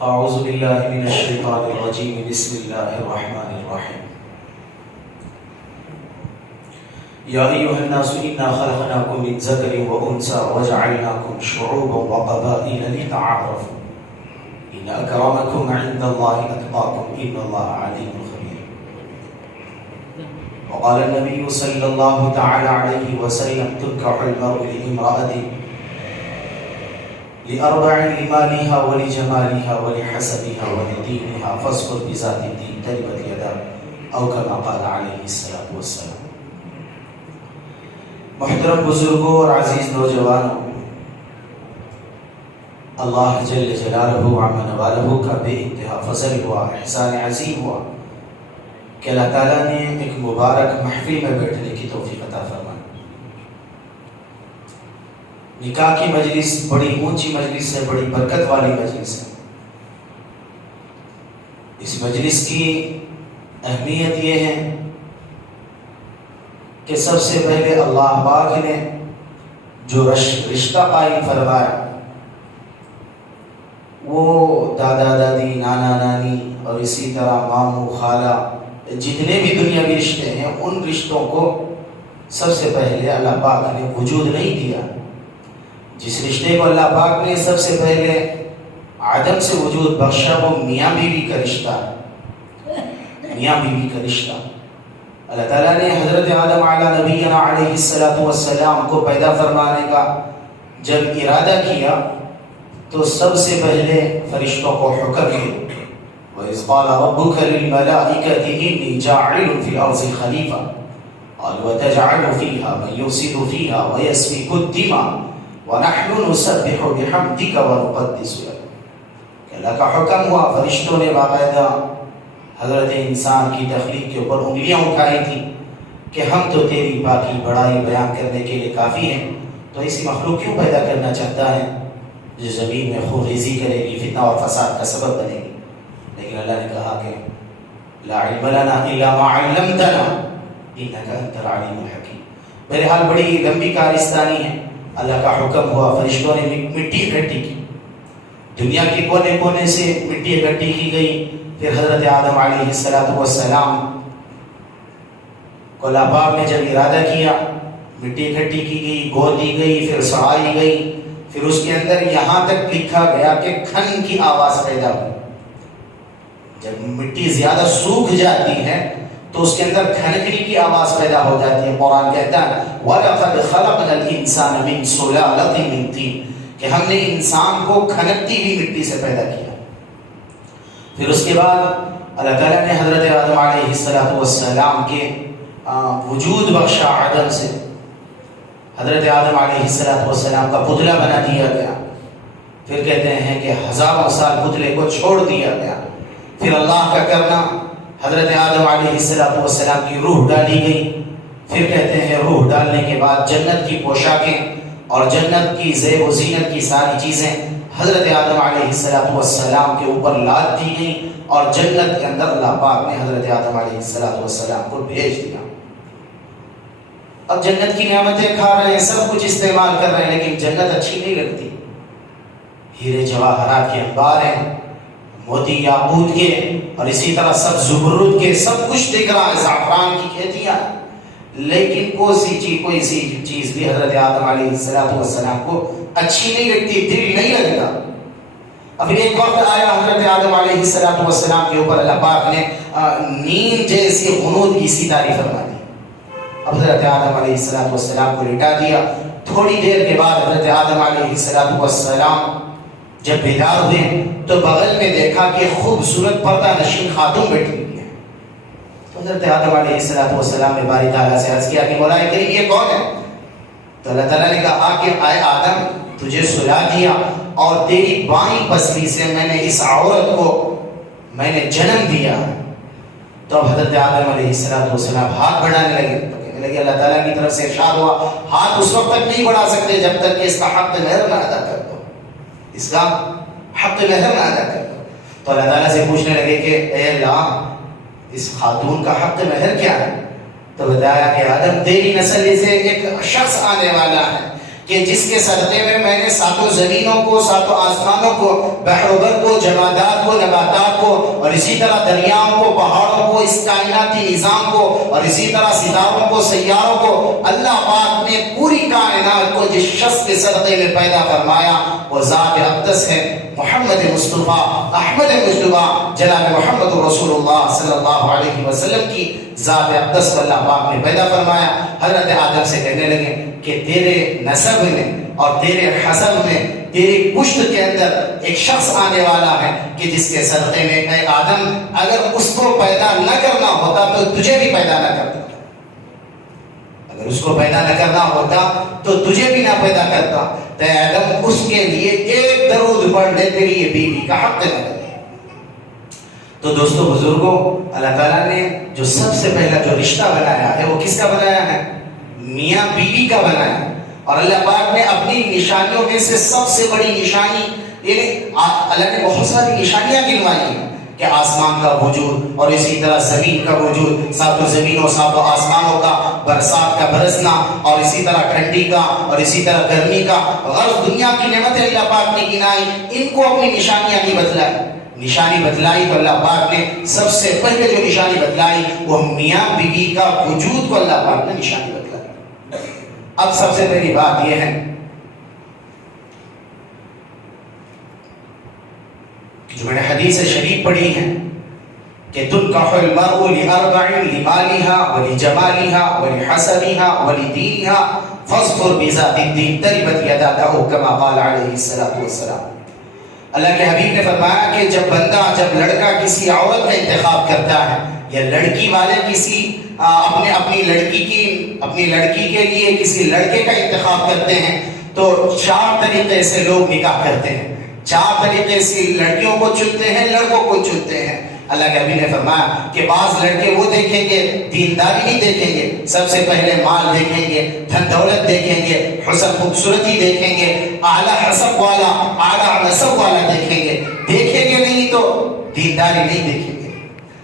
أعوذ بالله من الشيطان الرجيم بسم الله الرحمن الرحيم يا أيها الناس إنا خلقناكم من ذكر وأنثى وجعلناكم شعوبا وقبائل لتعارفوا إن أكرمكم عند الله أتقاكم إن الله عليم خبير. وقال النبي صلى الله تعالى عليه وسلم تنكح المرء لامرأة لأربع: لمالها ولجمالها ولحسبها ولدينها فاصبر بذات الدين تربت يداك أو كما قال عليه الصلاة والسلام. محترم بزرگوں اور عزیز نوجوانوں، اللہ جل جلالہ وعمن والہ کا بے انتہا فضل ہوا، احسان عظیم ہوا کہ اللہ تعالیٰ نے ایک مبارک محفل میں بیٹھنے کی توفیق عطا فرمائی۔ نکاح کی مجلس بڑی اونچی مجلس ہے، بڑی برکت والی مجلس ہے۔ اس مجلس کی اہمیت یہ ہے کہ سب سے پہلے اللہ پاک نے جو رشتہ قائم فرمایا وہ دادا دادی، نانا نانی اور اسی طرح ماموں خالہ، جتنے بھی دنیاوی رشتے ہیں ان رشتوں کو سب سے پہلے اللہ پاک نے وجود نہیں دیا۔ جس رشتے کو اللہ پاک نے سب سے پہلے عدم سے وجود بخشا وہ میاں بیوی کا رشتہ ہے، میاں بیوی کا رشتہ۔ اللہ تعالیٰ نے حضرت آدم علی نبینا علیہ السلام کو پیدا فرمانے کا جب ارادہ کیا تو سب سے پہلے فرشتوں کو حکم دیا، وَإِذْ قَالَ رَبُّكَ لِلْمَلَائِكَةِ إِنِّي جَاعِلٌ فِي الْأَرْضِ خَلِيفَةً قَالُوا وَتَجْعَلُ فِيهَا مَن يُفْسِدُ فِيهَا وَيَسْفِكُ الدِّمَاءَ وَنَحْنُ نُسَبِّحُ بِحَمْدِكَ وَنُقَدِّسُ لَكَ۔ کہ اللہ کا حکم ہوا، فرشتوں نے باقاعدہ حضرت انسان کی تخلیق کے اوپر انگلیاں اٹھائی تھیں کہ ہم تو تیری پاکی بڑائی بیان کرنے کے لیے کافی ہیں، تو ایسی مخلوق کیوں پیدا کرنا چاہتا ہے جو زمین میں خونریزی کرے گی، فتنہ اور فساد کا سبب بنے گی۔ لیکن اللہ نے کہا کہ لا علم لنا الا ما علمتنا انک انت العلیم الحکیم۔ بہرحال بڑی لمبی کارستانی ہے۔ اللہ کا حکم ہوا، فرشتوں نے مٹی اکٹھی کی، دنیا کے کونے کونے سے مٹی اکٹھی کی گئی۔ پھر حضرت آدم علیہ السلام کو اللہ پاک نے جب ارادہ کیا، مٹی اکٹھی کی گئی، گود دی گئی، پھر سڑائی گئی، پھر اس کے اندر یہاں تک لکھا گیا کہ کھن کی آواز پیدا ہوئی۔ جب مٹی زیادہ سوکھ جاتی ہے تو اس کے اندر کھنکنے کی آواز پیدا ہو جاتی ہے۔ قرآن کہتا ہے وَلَقَدْ خَلَقْنَا الْإِنسَانَ مِنْ سُلَالَةٍ مِنْ طِينٍ کہ ہم نے انسان کو کھنکتی ہوئی مٹی سے پیدا کیا۔ پھر اس کے بعد اللہ تعالیٰ نے حضرت آدم علیہ السلام کے وجود بخشا عدم سے۔ حضرت آدم علیہ السلام کا پتلا بنا دیا گیا۔ پھر کہتے ہیں کہ ہزاروں سال پتلے کو چھوڑ دیا گیا۔ پھر اللہ کا کرنا، حضرت آدم علیہ السلام کی روح ڈالی گئی۔ پھر کہتے ہیں روح ڈالنے کے بعد جنت کی پوشاکیں اور جنت کی زیب و زینت کی ساری چیزیں حضرت آدم علیہ السلام کے اوپر لاد دی گئی، اور جنت کے اندر اللہ پاک نے حضرت آدم علیہ السلام کو بھیج دیا۔ اب جنت کی نعمتیں کھا رہے ہیں، سب کچھ استعمال کر رہے ہیں، لیکن جنت اچھی نہیں لگتی۔ ہیرے جواہرات کے انبار ہیں، موتی یاقوت کے، اور اسی طرح سب زمرد کے، سب کچھ دکھ رہا ہے، زعفران کی کھیتیاں، لیکن کوئی سی چیز بھی حضرت آدم علیہ السلام کو اچھی نہیں لگتی، دل نہیں لگتا۔ اب ایک وقت آیا حضرت آدم علیہ السلام کے اوپر اللہ پاک نے نیند جیسی غنودگی سی طاری فرما دی۔ اب حضرت آدم علیہ السلام کو لٹا دیا۔ تھوڑی دیر کے بعد حضرت آدم علیہ السلام جب بیدار ہوئے تو بغل میں دیکھا کہ خوبصورت پردہ نشین خاتون بیٹھی ہوئی ہے۔ تو حضرت آدم علیہ السلام نے باری تعالیٰ سے عرض کیا کہ مولا کریم یہ کون ہے؟ تو اللہ تعالیٰ نے کہا کہ اے آدم تجھے سلا دیا اور تیری بائیں پسلی سے میں نے اس عورت کو میں نے جنم دیا۔ تو اب حضرت آدم علیہ السلام ہاتھ بڑھانے لگے، اللہ تعالیٰ کی طرف سے ارشاد ہوا ہاتھ اس وقت تک نہیں بڑھا سکتے جب تک کہ اس کا حق مہر نہ ادا کر دو، اس کا حق مہر نہ ادا کر دو۔ تو اللہ تعالیٰ سے پوچھنے لگے کہ اے اللہ اس خاتون کا حق مہر کیا ہے؟ تو بتایا کہ آدم تیری نسل سے ایک شخص آنے والا ہے کہ جس کے صدقے میں نے ساتوں زمینوں کو، ساتوں آسمانوں کو، بحر و بر کو، جمادات کو، نباتات کو، اور اسی طرح دریاؤں کو، پہاڑوں کو، اس کائناتی نظام کو، اور اسی طرح ستاروں کو، سیاروں کو، اللہ پاک نے پوری کائنات کو جس شخص کے صدقے میں پیدا فرمایا وہ ذات اقدس ہے محمد مصطفیٰ احمد مجتبیٰ جناب محمد رسول اللہ صلی اللہ علیہ وسلم کی ذات اقدس کو اللہ پاک نے پیدا فرمایا۔ حضرت آدم سے کہنے لگے کہ تیرے نسب میں اور تیرے حسب میں، تیری پشت کے اندر ایک شخص آنے والا ہے کہ جس کے صدقے میں اے آدم اگر اس کو پیدا نہ کرنا ہوتا تو تجھے بھی پیدا نہ کرتا، اگر اس کو پیدا نہ کرنا ہوتا تو تجھے بھی نہ پیدا کرتا، تو اے آدم اس کے لیے ایک درود پڑھ لے، تیری یہ بیوی کا حق نہ کرے۔ تو دوستو بزرگوں، اللہ تعالیٰ نے جو سب سے پہلا جو رشتہ بنایا ہے وہ کس کا بنایا ہے؟ میاں بیوی کا بنایا ہے۔ اور اللہ پاک نے اپنی نشانیوں میں سے سب سے بڑی نشانی، یعنی اللہ نے بہت ساری نشانیاں گنوائی ہیں کہ آسمان کا وجود اور اسی طرح زمین کا وجود، ساتوں زمینوں ساتوں آسمانوں کا، برسات کا برسنا، اور اسی طرح ٹھنڈی کا اور اسی طرح گرمی کا، غرض دنیا کی نعمتیں اللہ پاک نے گنائی، ان کو اپنی نشانیاں نہیں بتلائی۔ نشانی بتلائی تو اللہ پاک نے سب سے پہلے جو نشانی بتلائی وہ میاں بیوی کا وجود کو اللہ پاک نے نشانی بتلائی۔ اب سب سے پہلی بات یہ ہے جو میں نے حدیث شریف پڑھی ہے کہ تنکح المرء لأربع لمالها ولجمالها ولحسبها ولدينها فاظفر بذات الدين تربت يداك كما قال عليه الصلاة والسلام۔ اللہ کے حبیب نے فرمایا کہ جب لڑکا کسی عورت کا انتخاب کرتا ہے یا لڑکی والے کسی اپنی لڑکی کے لیے کسی لڑکے کا انتخاب کرتے ہیں تو 4 طریقے سے لوگ نکاح کرتے ہیں، 4 طریقے سے لڑکیوں کو چنتے ہیں، لڑکوں کو چنتے ہیں۔ اللہ کے حبیب نے فرمایا کہ بعض لڑکے وہ دیکھیں گے، دینداری نہیں دیکھیں گے، سب سے پہلے مال دیکھیں گے، دھن دولت دیکھیں گے، حسن خوبصورتی دیکھیں گے، اعلیٰ حسب والا، اعلیٰ نسب والا دیکھیں گے نہیں تو دینداری نہیں دیکھیں گے۔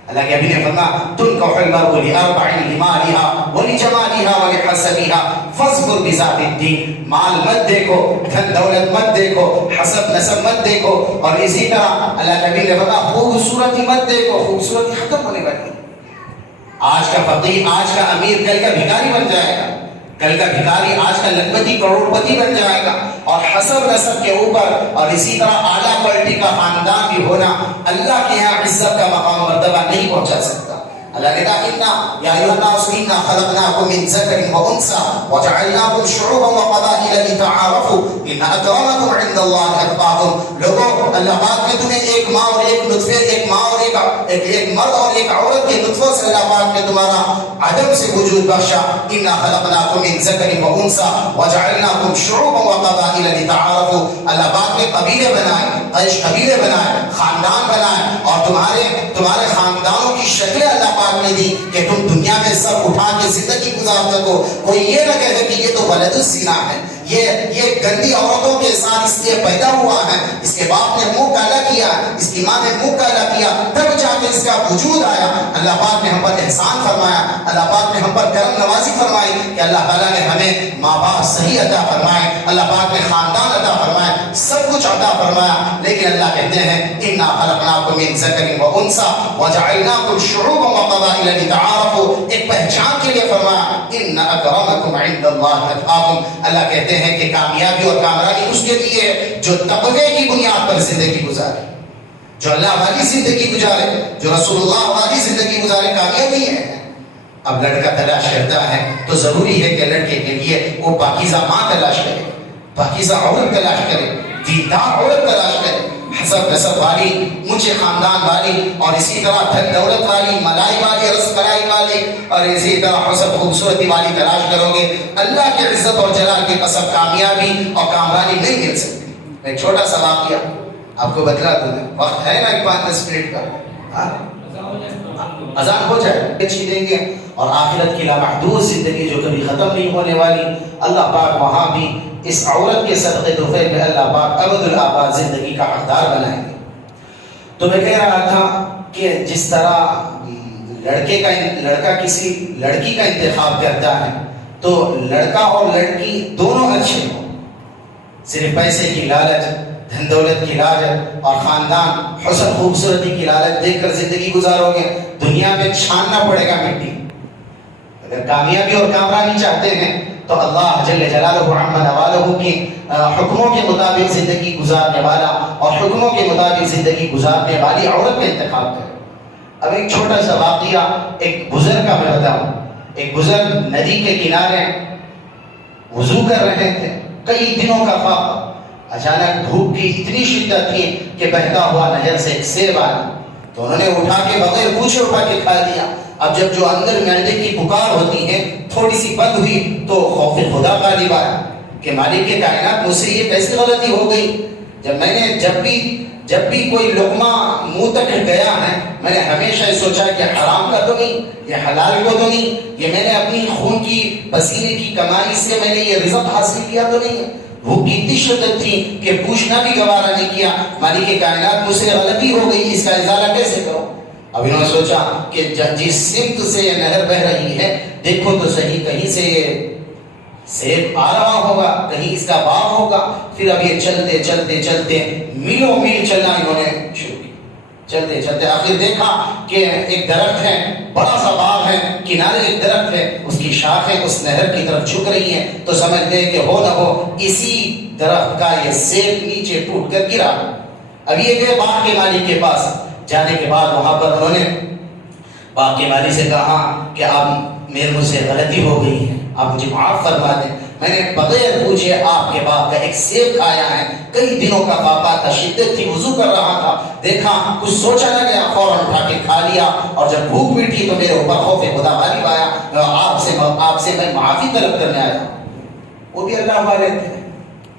اللہ کے حبیب نے فرمایا تنکح المرء لأربع لمالها ولجمالها ولحسبها فاصبر بذات الدین، مال مت دیکھو، دھن دولت مت دیکھو، حسب نسب مت دیکھو، اور اسی طرح اللہ کے حبیب نے فرمایا خوبصورتی مت دیکھو، خوبصورتی ختم ہونے والی۔ آج کا فقیر، آج کا امیر کل کا بھکاری بن جائے گا، کل کا بھکاری آج کا لکھپتی کروڑ پتی بن جائے گا، اور حسب نسب کے اوپر اور اسی طرح اعلیٰ کوالٹی کا خاندان بھی ہونا اللہ کے یہاں عزت کا مقام مرتبہ نہیں پہنچا سکتا۔ اللہ نے کہا یا ایھا الناس انا خلقناکم من ذکر وانثی وجعلناکم شعوبا وقبائل لتعارفوا ان اکرمکم عند اللہ اتقاکم۔ لوگوں، اللہ پاک نے تمہیں ایک ماں اور ایک نطفے، ایک ماں اور ایک مرد اور ایک عورت کے نطفوں سے اللہ پاک نے تمہارا عدم سے وجود بخشا۔ انا خلقناکم من ذکر وانثی وجعلناکم شعوبا وقبائل لتعارفوا۔ اللہ پاک نے قبیلے بنائے، قبیلے بنائے، خاندان بنائے، اور تمہارے خاندانوں کی شکلیں اللہ پاک نے دی کہ تم دنیا میں سب اٹھا کے زندگی گزار سکو۔ کوئی یہ نہ کہے کہ یہ تو ولد الزنا ہے، یہ گندی عورتوں کے ساتھ اس لیے پیدا ہوا ہے، اس کے باپ نے منہ کالا کیا، اس کی ماں نے منہ کالا کیا، تب جا کے اس کا وجود آیا۔ اللہ پاک نے ہم پر احسان فرمایا، اللہ پاک نے ہم پر کرم نوازی فرمائی کہ اللہ تعالیٰ نے ہمیں ماں باپ صحیح عطا فرمائے، اللہ پاک نے خاندان عطا فرمائے، سب کچھ عطا فرمایا، لیکن اللہ کہتے ہیں انا خلقناکم من ذکر وانثی وجعلناکم شعوبا وقبائل لتعارفوا، ایک پہچان کے لیے فرمایا ان اکرمکم عند اللہ اتقاکم۔ اللہ کہتے ہیں کہ کامیابی اور کامرانی اس کے لیے جو تقوی کی بنیاد پر زندگی گزارے، جو اللہ والی زندگی گزارے، جو رسول اللہ والی زندگی گزارے، کامیابی ہے۔ اب لڑکا تلاش کرتا ہے تو ضروری ہے کہ لڑکے کے لیے وہ پاکیزہ ماں تلاش کرے، پاکیزہ عورت تلاش کرے، دیندار عورت تلاش کرے، حسب نسب والی، اونچے خاندان والی، اور اسی طرح دھن دولت والی، ملائی والی، رزق کرائی والی، اور اسی طرح حسب خوبصورتی والی تلاش کرو گے، اللہ کی عزت اور جلال کی قسم کامیابی اور کامرانی نہیں مل سکتی۔ ایک چھوٹا سا واقعہ آپ کو بتلا دوں، وقت ہے نا 5-10 منٹ کا، اذان ہو جائے اچھی دیں گے، اور آخرت کی لامحدود زندگی جو کبھی ختم نہیں ہونے والی، اللہ پاک وہاں بھی اس عورت کے صدقے تحفے میں اللہ پاک ابد الآباد زندگی کا حقدار بنائیں گے۔ تو میں کہہ رہا تھا کہ جس طرح لڑکا کسی لڑکی کا انتخاب کرتا ہے تو لڑکا اور لڑکی دونوں اچھے ہوں، صرف پیسے کی لالچ، دھن دولت کی لالچ اور خاندان حسن خوبصورتی کی لالچ دیکھ کر زندگی گزارو گے، دنیا میں چھاننا پڑے گا مٹی۔ اگر کامیابی اور کامرانی چاہتے ہیں تو اللہ جل جلالہ عما نوالہ کی حکموں کے مطابق زندگی گزارنے والا اور حکموں کے مطابق زندگی گزارنے والی عورت کا انتخاب کرے۔ اب ایک چھوٹا سا واقعہ ایک بزرگ کا میں بتاؤں۔ ایک بزرگ ندی کے کنارے وضو کر رہے تھے، کئی دنوں کا فاقہ، اچانک دھوپ کی اتنی شدت تھی کہ بہتا ہوا نہر سے ایک سیب آیا، تو انہوں نے اٹھا کے بغیر پوچھے اٹھا کے کھا لیا۔ اب جب جو اندر معدے کی پکار ہوتی ہے تھوڑی سی بند ہوئی تو خوف خدا غالب آیا کہ مالک کے کائنات، مجھ سے یہ کیسے غلطی ہو گئی؟ میں نے جب بھی کوئی لقمہ منہ تک گیا ہے، میں نے ہمیشہ سوچا کہ حرام کا تو نہیں، یہ حلال کو تو نہیں، یہ میں نے اپنی خون کی پسینے کی کمائی سے میں نے یہ رزق حاصل کیا تو نہیں ہے۔ وہ اتنی شدت تھی کہ پوچھنا بھی گوارا نہیں کیا، مالک کائنات مجھ سے غلطی ہو گئی، اس کا ازالہ کیسے کرو؟ اب انہوں نے سوچا کہ جس سمت سے یہ نہر بہ رہی ہے دیکھو تو صحیح، کہیں سے یہ سیب آ رہا ہوگا، کہیں اس کا باغ ہوگا۔ پھر اب یہ چلتے چلتے چلتے میلوں میل چلنا انہوں نے شروع کیا، چلتے چلتے آخر دیکھا کہ ایک درخت ہے، بڑا سا باغ ہے، کنارے ایک درخت ہے، اس کی شاخیں اس نہر کی طرف جھک رہی ہیں، تو سمجھتے ہیں کہ ہو نہ ہو اسی درخت کا یہ سیب نیچے ٹوٹ کر گرا۔ اب یہ گئے باغ کے مالک کے پاس، جانے کے بعد وہاں پر انہوں نے باغ کے مالک سے کہا کہ اب میرے مجھ سے غلطی ہو گئی ہے، آپ مجھے معاف فرما دیں، میں نے بغیر پوچھے آپ کے باغ کا ایک سیب کھایا ہے، کئی دنوں کا فاقہ تھا، شدت تھی، وضو کر رہا تھا، دیکھا کچھ سوچا نہ گیا، فوراً اٹھا کے کھا لیا، اور جب بھوک مٹی تو میرے اوپر خوف خدا غالب آیا، آپ سے میں معافی طلب کرنے آیا۔ وہ بھی اللہ والے تھے،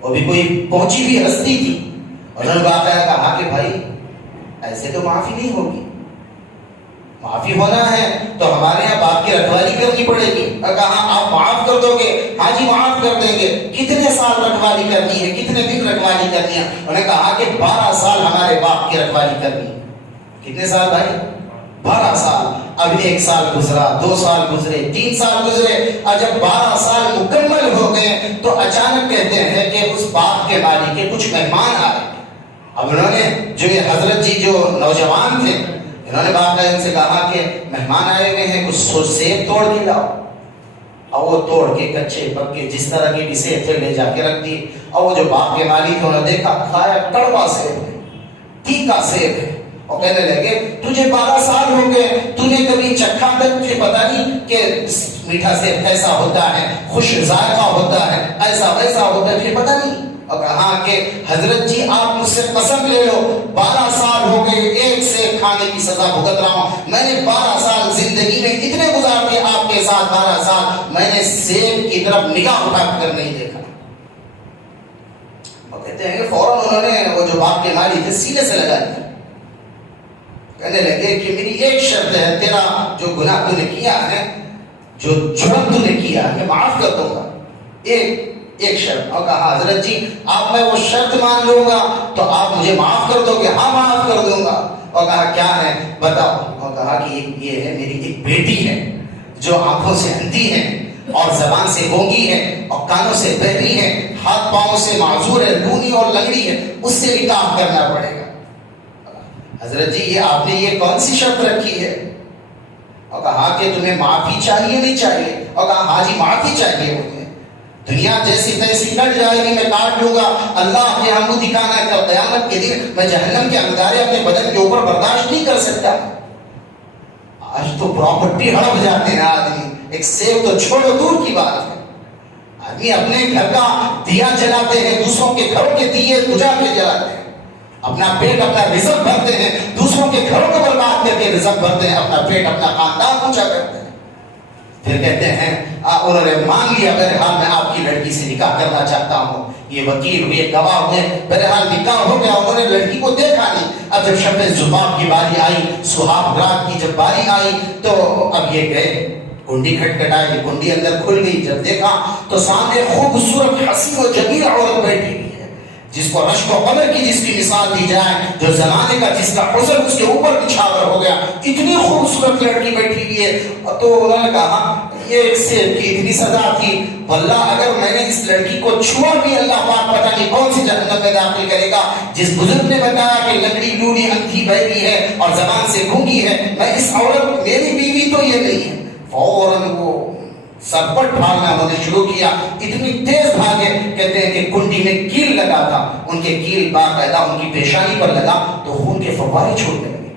وہ بھی کوئی پہنچی ہوئی ہستی تھی، انہوں نے باقاعدہ کہا کہ بھائی ایسے تو معافی نہیں ہوگی، معافی ہونا ہے تو ہمارے یہاں باپ کی رکھوالی کرنی پڑے گی۔ اور کہا آپ معاف کر دو گے؟ ہاں جی معاف کر دیں گے۔ کتنے سال رکھوالی کرنی ہے، کتنے دن رکھوالی کرنی ہے؟ انہوں نے کہا کہ 12 سال ہمارے باپ کی رکھوالی کرنی ہے۔ کتنے سال بھائی؟ 12 سال۔ اب 1 سال گزرا، 2 سال گزرے، 3 سال گزرے، اور جب 12 سال مکمل ہو گئے تو اچانک کہتے ہیں کہ اس باپ کے مالک کے کچھ مہمان آئے۔ اب انہوں نے جو یہ حضرت جی جو نوجوان تھے، انہوں نے باقاعدہ ان سے کہا کہ مہمان آئے ہوئے ہیں، کچھ سیب توڑ کے لاؤ۔ اور وہ توڑ کے کچے پکے جس طرح کے بھی سیب تھے لے جا کے رکھ دیے، اور وہ جو باپ کے مالک تھے انہوں نے دیکھا، کھایا، کڑوا سیب ہے، تیکھا سیب ہے، اور کہنے لگے تجھے 12 سال ہو گئے، تو نے کبھی چکھا تک؟ تجھے پتا نہیں کہ میٹھا سیب کیسا ہوتا ہے، خوش ذائقہ ہوتا ہے، ایسا ویسا ہوتا ہے، تجھے پتا نہیں؟ اور کہا کہ حضرت جی آپ مجھ سے قسم لے لو، 12 سال ہو گئے ایک سیب کھانے کی سزا بھگت رہا ہوں، میں نے 12 سال زندگی میں اتنے گزار دیے آپ کے ساتھ، 12 سال میں نے سیب کی طرف نگاہ اٹھا کر نہیں دیکھا۔ اور کہتے ہیں کہ فوراً انہوں نے وہ جو باپ کے مالی تھے سینے سے لگا دیا، کہنے لگے کہ میری ایک شرط ہے، تیرا جو گناہ تو نے کیا ہے، جو جرم تو نے کیا ہے، میں معاف کر دوں گا، ایک شرط۔ اور کہا حضرت جی آپ میں وہ شرط مان لوں گا تو آپ مجھے معاف کر دو گے؟ ہاں معاف کر دوں گا۔ اور کہا کیا ہے بتاؤ؟ اور کہا کہ یہ ہے میری ایک بیٹی ہے جو آنکھوں سے اندھی ہے اور زبان سے گونگی ہے اور کانوں سے بہری ہے، ہاتھ پاؤں سے معذور ہے، لونی اور لنگڑی ہے، اس سے نکاح کرنا پڑے گا۔ حضرت جی یہ آپ نے یہ کون سی شرط رکھی ہے؟ اور کہا کہ تمہیں معافی چاہیے نہیں چاہیے؟ اور کہا ہاں جی معافی چاہیے مجھے، دنیا جیسی تیسی کٹ جائے گی، میں کاٹ لوں گا، اللہ کے ہم دکھانا ہے کل قیامت کے دن میں جہنم کے انگارے اپنے بدن کے اوپر برداشت نہیں کر سکتا۔ آج تو پراپرٹی ہڑپ جاتے ہیں آدمی، ایک سیب تو چھوڑو دور کی بات ہے، آدمی اپنے گھر کا دیا جلاتے ہیں، دوسروں کے گھروں کے دیے بجھا کے جلاتے ہیں، اپنا پیٹ اپنا رزق بھرتے ہیں، دوسروں کے گھروں کو برباد کر کے رزق بھرتے ہیں، اپنا پیٹ اپنا خاندان اونچا کرتے ہیں۔ پھر کہتے ہیں انہوں نے مان لیا، بہرحال میں آپ کی لڑکی سے نکاح کرنا چاہتا ہوں، یہ وکیل ہوئے، گواہ ہوئے، بہرحال نکاح ہو گیا، انہوں نے لڑکی کو دیکھا نہیں۔ اب جب شب زفاف کی باری آئی، سہاگ رات کی جب باری آئی تو اب یہ گئے، کنڈی کھٹکھٹائی، کنڈی اندر کھل گئی، جب دیکھا تو سامنے خوبصورت حسین و جمیل عورت بیٹھی ہوئی ہے، جس کو رشک و قمر کی جس کی مثال دی جائے، جو زمانے کا جس کا حسن اس کے اوپر نچھاور ہو گیا، اتنی خوبصورت لڑکی بیٹھی ہوئی ہے، تو انہوں نے کہا یہ ایک سیب کی اتنی سزا تھی، واللہ اگر میں نے اس لڑکی کو چھوا بھی اللہ پاک پتہ نہیں کون سی جہنم میں داخل کرے گا۔ جس بزرگ نے بتایا کہ لنگڑی لوڑی اندھی بہری ہے اور زبان سے گونگی ہے، میں اس عورت میری بیوی تو یہ نہیں ہے، فوراً وہ سرپٹ بھاگنا انہوں نے شروع کیا، اتنی تیز بھاگے، کہتے ہیں کہ کنڈی میں کیل لگا تھا، ان کے کیل باقاعدہ ان کی پیشانی پر لگا تو خون کے فوارے چھوڑنے لگے۔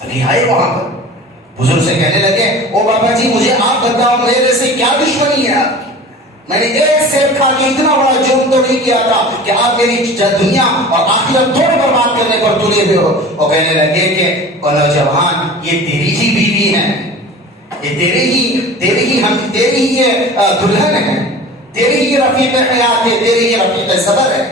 ابھی آئے وہاں پر بزرگ سے کہنے لگے، او بابا جی مجھے آپ بتاؤ میرے سے کیا دشمنی ہے آپ کی؟ میں نے ایک سیب کھا کے اتنا بڑا جرم تو نہیں کیا تھا کہ آپ میری دنیا اور آخرت دونوں برباد کرنے پر تلے ہوئے ہو۔ وہ کہنے لگے کہ نوجوان یہ تیری ہی بیوی ہے، یہ تیری ہی یہ دلہن ہے، تیری ہی رفیق حیات ہے، تیری ہی رفیق صبر ہے۔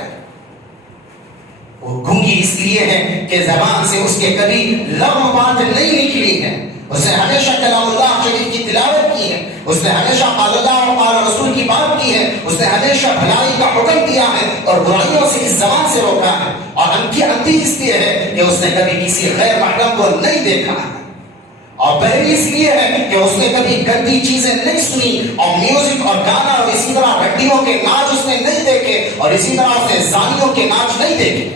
وہ گونگی اس لیے ہے کہ زبان سے اس کے کبھی لغو بات نہیں نکلی ہے، اس نے ہمیشہ کلام اللہ شریف کی تلاوت کی ہے، اس نے ہمیشہ قال اللہ و قال رسول کی بات کی ہے، اس نے ہمیشہ بھلائی کا حکم دیا ہے اور برائیوں سے اس زبان سے روکا ہے، اور اندھی اس لیے ہے کہ اس نے کبھی کسی غیر محرم کو نہیں دیکھا ہے، اور بہری اس لیے ہے کہ اس نے کبھی گندی چیزیں نہیں سنی، اور میوزک اور گانا اور اسی طرح ہڈیوں کے ناچ اس نے نہیں دیکھے، اور اسی طرح اس نے زانیوں کے ناچ نہیں دیکھے،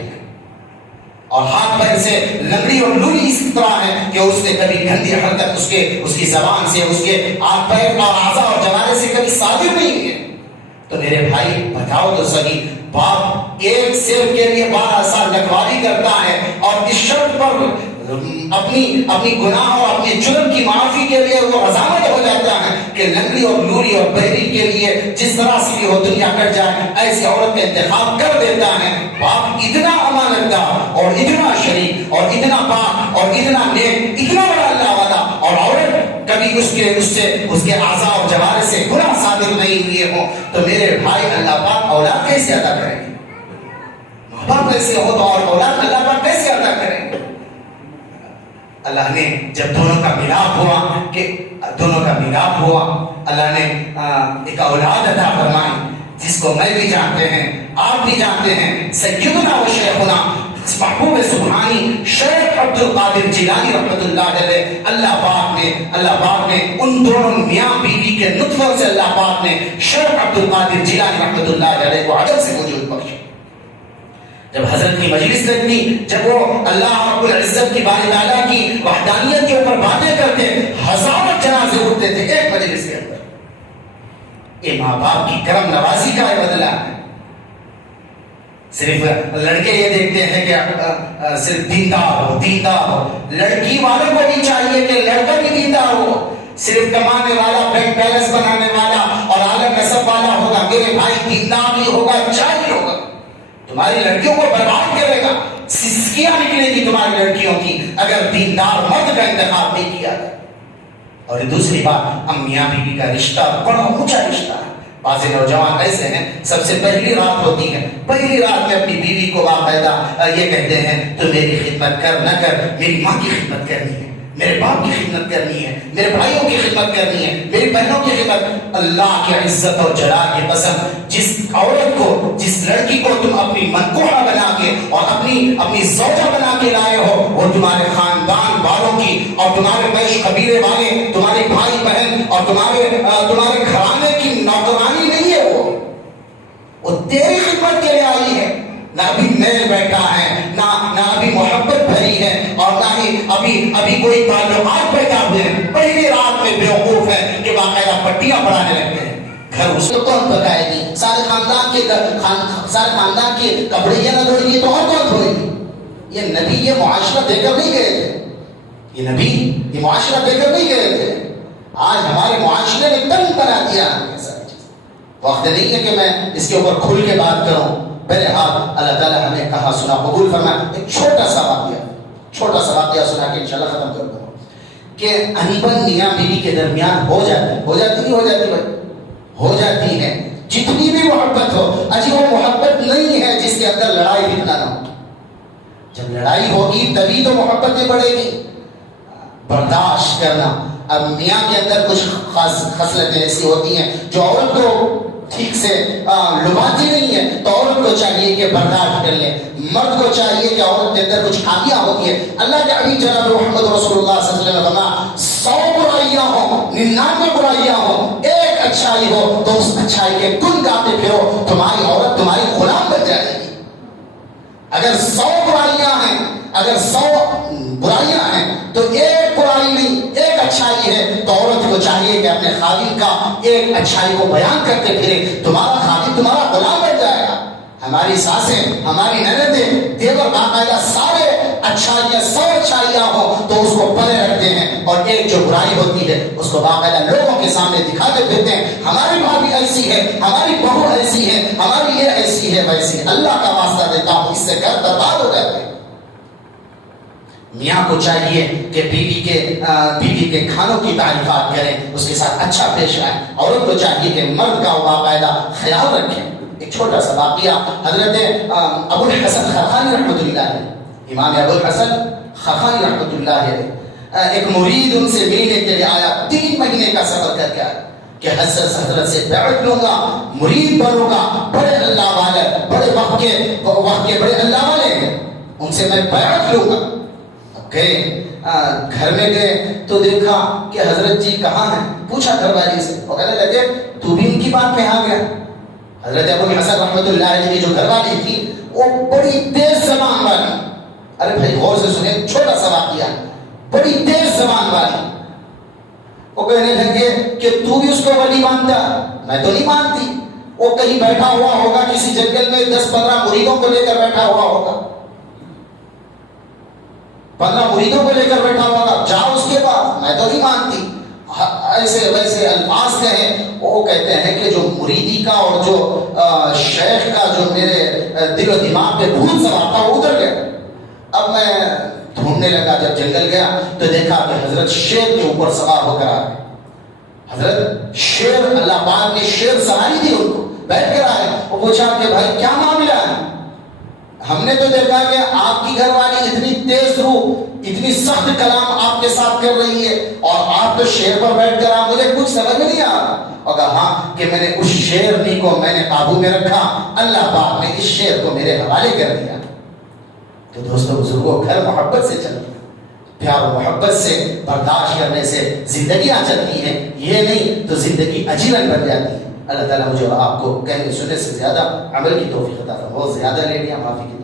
اور ہاتھ پیر سے لنگڑی اور لولی اسی طرح ہے کہ اس نے کبھی گندی حرکت اس کی زبان سے، اس کے ہاتھ پیر اور اعضاء اور جوارے سے کبھی صادر نہیں ہوئے۔ تو میرے بھائی بتاؤ تو صحیح، باپ ایک سیب کے لیے 12 سال لکھواری کرتا ہے اور اس شرط پر اپنی گناہ اور اپنے جرم کی معافی کے لیے وہ رضامند ہو جاتا ہے کہ لنگڑی اور لوری اور بہری کے لیے جس طرح سے بھی ہو دنیا کٹ جائے ایسی عورت کا انتخاب کر دیتا ہے۔ باپ اتنا امانت دار اور اتنا شریف اور اتنا پاک اور اتنا نیک، اتنا بڑا اللہ والا، اور عورت کبھی اس کے اعضاء اور جوارے سے گناہ صادر نہیں ہوئے ہوں، تو میرے بھائی اللہ پاک اولاد کیسے عطا کریں گے؟ ماں باپ ایسے ہو تو اور اولاد اللہ پاک کیسے عطا کریں گے؟ اللہ نے جب دونوں کا ملاپ ہوا اللہ نے ایک اولاد عطا فرمائی، جس کو میں بھی جانتے ہیں، آپ بھی جانتے ہیں، سیدنا و شیخنا محبوب سبحانی شیخ عبد القادر جیلانی رحمۃ اللہ علیہ، اللہ پاک نے ان دونوں میاں بیوی کے نطفوں سے اللہ پاک نے شیخ عبد القادر جیلانی رحمۃ اللہ علیہ کو عدم سے وجود بخشا۔ جب حضرت کی مجلس لگتی، جب وہ اللہ رب العزت کی باری تعالیٰ کی وحدانیت کے اوپر باتیں کرتے، ہزاروں جنازے اٹھتے تھے ایک مجلس کے اندر۔ یہ ماں باپ کی کرم نوازی کا ہے بدلہ ہے۔ صرف لڑکے یہ دیکھتے ہیں کہ صرف دیندار ہو، لڑکی والوں کو بھی چاہیے کہ لڑکا بھی دیندار ہو، صرف کمانے والا، بینک بیلنس بنانے والا اور اعلیٰ نسب والا ہوگا، میرے بھائی دیندار بھی ہوگا، چاہیے ہوگا، تمہاری لڑکیوں کو برباد کرے گا، سسکیاں نکلے گی تمہاری لڑکیوں کی اگر دیندار مرد کا انتخاب نہیں کیا جائے۔ اور دوسری بات، میاں بیوی کا رشتہ بڑا اونچا رشتہ ہے۔ بعض نوجوان ایسے ہیں، سب سے پہلی رات ہوتی ہے، پہلی رات میں اپنی بیوی کو باقاعدہ یہ کہتے ہیں تو میری خدمت کر نہ کر، میری ماں کی خدمت کرنی ہے، میرے باپ کی خدمت کرنی ہے، میرے بھائیوں کی خدمت کرنی ہے، میری بہنوں کی خدمت۔ اللہ کی عزت اور جلال کی قسم، جس عورت کو، جس لڑکی کو تم اپنی منقوحہ بنا کے اور اپنی زوجہ بنا کے لائے ہو، وہ تمہارے خاندان والوں کی اور تمہارے پیش قبیلے والے، تمہارے بھائی بہن اور تمہارے گھرانے کی نوکرانی نہیں ہے، وہ تیری خدمت کے لیے آئی ہے۔ نہ ابھی میل بیٹھا ہے، نہ ابھی محبت بھری ہے، اور نہ ہی ابھی کوئی تعلقات پیدا ہوئے ہیں، پہلی رات میں بیوقوف ہے کہ باقاعدہ پٹیاں پڑھانے لگتے ہیں۔ گھر اس کو کون پکائے گی؟ سارے خاندان کے کپڑے یہ نہ دھوئے گی تو اور کون دھوئے گی؟ یہ نبی یہ معاشرہ دے کر نہیں گئے تھے، یہ نبی یہ معاشرہ دے کر نہیں گئے تھے۔ آج ہمارے معاشرے نے تنگ بنا دیا ہے ساری چیز۔ وقت نہیں ہے کہ میں اس کے اوپر کھل کے بات کروں، بہرحال اللہ تعالیٰ ہمیں کہا سنا قبول فرمائے۔ ایک چھوٹا سا واقعہ سنا کے انشاءاللہ ختم کر دوں کہ انبن میاں بیوی کے درمیان ہو جاتی ہے جتنی بھی محبت ہو، اجی وہ محبت نہیں ہے جس کے اندر لڑائی فتنہ نہ ہو۔ جب لڑائی ہوگی تبھی تو محبتیں بڑھے گی۔ برداشت کرنا، اب میاں کے اندر کچھ خاص خصلتیں ایسی ہوتی ہیں جو عورت کو ٹھیک سے لباتی نہیں ہے تو عورت کو چاہیے کہ برداشت کر لے. مرد کو چاہیے کہ عورت کے اندر کچھ خامیاں ہوتی ہے. اللہ کے حبیب جناب محمد رسول اللہ صلی اللہ علیہ وسلم نے 100 برائیاں ہوں 99 برائیاں ہوں ایک اچھائی ہو تو اس اچھائی کے گن گاتے پھرو, تمہاری عورت تمہاری غلام بن جائے گی. اگر 100 برائیاں ہیں, اگر 100 برائیاں ہیں تو ایک برائی نہیں ایک اچھائی ہے, تو عورت کو چاہیے کہ اپنے خاوند کا ایک اچھائی کو بیان کرتے پھرے, تمہارا خاوند تمہارا غلام بن جائے گا. ہماری ساسیں, ہماری ننندیں, دیور باقاعدہ سارے اچھائیاں 100 اچھائیاں ہوں تو اس کو پلے رکھتے ہیں, اور ایک جو برائی ہوتی ہے اس کو باقاعدہ لوگوں کے سامنے دکھاتے پھرتے ہیں, ہماری بھابھی ایسی ہے, ہماری بہو ایسی ہے, ہماری یہ ایسی ہے ویسی. اللہ کا واسطہ دیتا ہوں اس سے گھر برباد ہو جاتے ہیں. میاں کو چاہیے کہ بیوی کے کھانوں کی تعریفات کریں, اس کے ساتھ اچھا پیش آئیں. عورت کو چاہیے کہ مرد کا باقاعدہ خیال رکھیں. ایک چھوٹا سا واقعہ, حضرت ابو الحسن خرقانی رحمۃ اللہ علیہ, امام ابو الحسن خرقانی رحمۃ اللہ علیہ, ایک مرید ان سے ملنے کے لیے آیا, 3 مہینے کا سفر کر کے آیا کہ حضرت سے بیعت لوں گا, مرید بنوں گا, بڑے اللہ والے, بڑے وقت کے بڑے اللہ والے ہیں, ان سے میں بیعت لوں گا. گئے, گھر میں گئے تو دیکھا کہ حضرت جی کہاں ہیں, پوچھا گھر والی سے, وہ کہنے لگے تو بھی ان کی بات میں آ گیا. حضرت ابو الحسن رحمۃ اللہ علیہ کی جو گھر والی تھی وہ بڑی تیز زبان والی, ارے بھائی غور سے سنیں, چھوٹا سا واقعہ, بڑی تیز زبان والی. وہ کہنے لگے کہ تو بھی اس کو ولی مانتا, میں تو نہیں مانتی. وہ کہیں بیٹھا ہوا ہوگا کسی جنگل میں 10-15 مریدوں کو لے کر بیٹھا ہوا ہوگا, 15 مریدوں کو لے کر بیٹھا ہوگا, جاؤ اس کے بعد, میں تو نہیں مانتی. ایسے ویسے الفاظ کہیں. وہ کہتے ہیں کہ جو مریدی کا اور جو شیخ کا جو میرے دل و دماغ پہ بھوت سوار تھا وہ اتر گیا. اب میں ڈھونڈنے لگا, جب جنگل گیا تو دیکھا کہ حضرت شیر کے اوپر سوار ہو کر آ گئے. حضرت شیر, اللہ پاک نے شیر سواری دی ان کو, بیٹھ کر آئے. وہ پوچھا کہ بھائی کیا معاملہ ہے, ہم نے تو دیکھا کہ آپ کی گھر والی اتنی تیز روح, اتنی سخت کلام آپ کے ساتھ کر رہی ہے, اور آپ تو شیر پر بیٹھ کر آپ, مجھے کچھ سمجھ میں نہیں آ رہا. اور کہا ہاں کہ میں نے اس شیرنی کو میں نے قابو میں رکھا, اللہ پاک نے اس شیر کو میرے حوالے کر دیا. تو دوستو بزرگوں, گھر محبت سے چلتی ہے, پیار و محبت سے برداشت کرنے سے زندگیاں چلتی ہیں, یہ نہیں تو زندگی اجیرن بن جاتی ہے. اللہ تعالیٰ مجھے اور آپ کو کہنے سننے سے زیادہ عمل کی توفیق عطا فرمائے. بہت زیادہ لے لیا, معافی کی